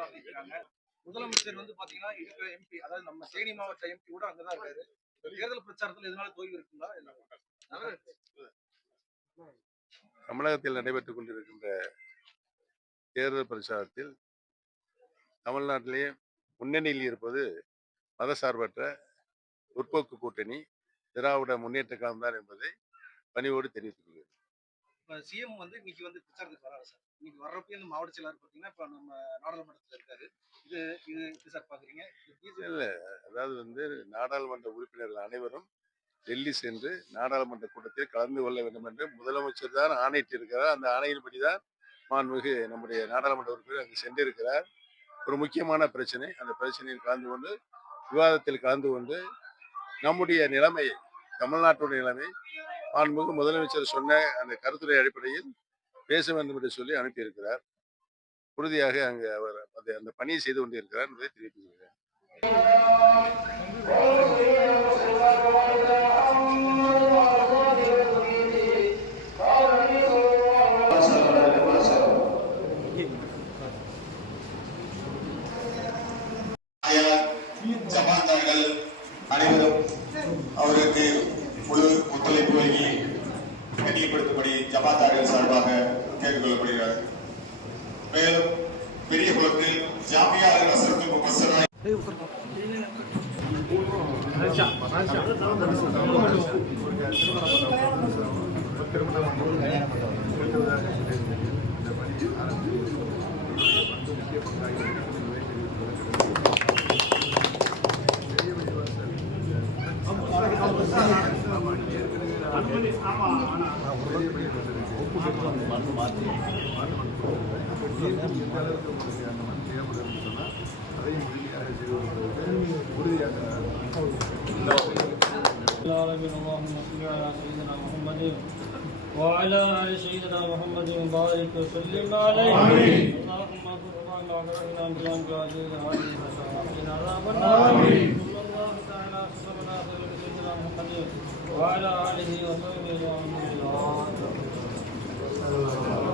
தான் அறிவிக்கிறாங்க. முதலமைச்சர் வந்து பாத்தீங்கன்னா இருக்கிற எம்பி, அதாவது நம்ம தேனி மாவட்ட எம்பி கூட அங்கதான் இருக்காரு. தேர்தல் பிரச்சாரத்துல எதனால தொய்வு இருக்குங்களா? தமிழகத்தில் நடைபெற்றுக் கொண்டிருக்கின்ற தேர்தல் பிரச்சாரத்தில் தமிழ்நாட்டிலேயே முன்னணியில் இருப்பது மதசார்பற்ற முற்போக்கு கூட்டணி திராவிட முன்னேற்ற கழகம் தான் என்பதை பணிவோடு தெரிவித்துக் கொள்கிறேன். சிஎம் வந்து இன்னைக்கு வந்து பிரச்சாரத்துக்கு வராரு சார். இன்னைக்கு வர்றப்ப இந்த மாவட்ட செயலாளர் பார்த்தீங்கன்னா இப்ப நம்ம நாடாளுமன்றத்தில் இருக்காரு. இது இது எப்படி சார் பாக்குறீங்க? இல்ல, அதாவது வந்து நாடாளுமன்ற உறுப்பினர்கள் அனைவரும் டெல்லி சென்று நாடாளுமன்ற கூட்டத்தில் கலந்து கொள்ள வேண்டும் என்று முதலமைச்சர் தான் ஆணையிட்டு இருக்கிறார். அந்த ஆணையின்படிதான் மாண்புமிகு நம்முடைய நாடாளுமன்ற உறுப்பினர் அங்கு சென்றிருக்கிறார். ஒரு முக்கியமான பிரச்சனை, அந்த பிரச்சனையில் கலந்து கொண்டு விவாதத்தில் கலந்து கொண்டு நம்முடைய நிலைமையை, தமிழ்நாட்டுடைய நிலைமை மாண்புமிகு முதலமைச்சர் சொன்ன அந்த கருத்துரை அடிப்படையில் பேச வேண்டும் என்று சொல்லி அனுப்பியிருக்கிறார். உறுதியாக அங்கு அவர் அந்த பணியை செய்து கொண்டிருக்கிறார் என்பதை தெரிவித்துக் ஜமாத்தார்கள் அனைவரும் அவருக்கு முழு ஒத்துழைப்பு வழங்கி கண்ணியப்படுத்தும்படி ஜமாத்தார்கள் சார்பாக கேட்டுக்கொள்ளப்படுகிறார். மேலும் பெரிய குளத்தில் ஜாமியா அசரத்து முஃபஸ்ஸராய் وعلى آل سيدنا محمد وبارك وسلم عليه. اللهم اغفر لنا وارحمنا بجانب عزيز العزيز وقنا عذاب النار. صلى الله تعالى وسلم على سيدنا محمد وعلى آله وصحبه وسلم.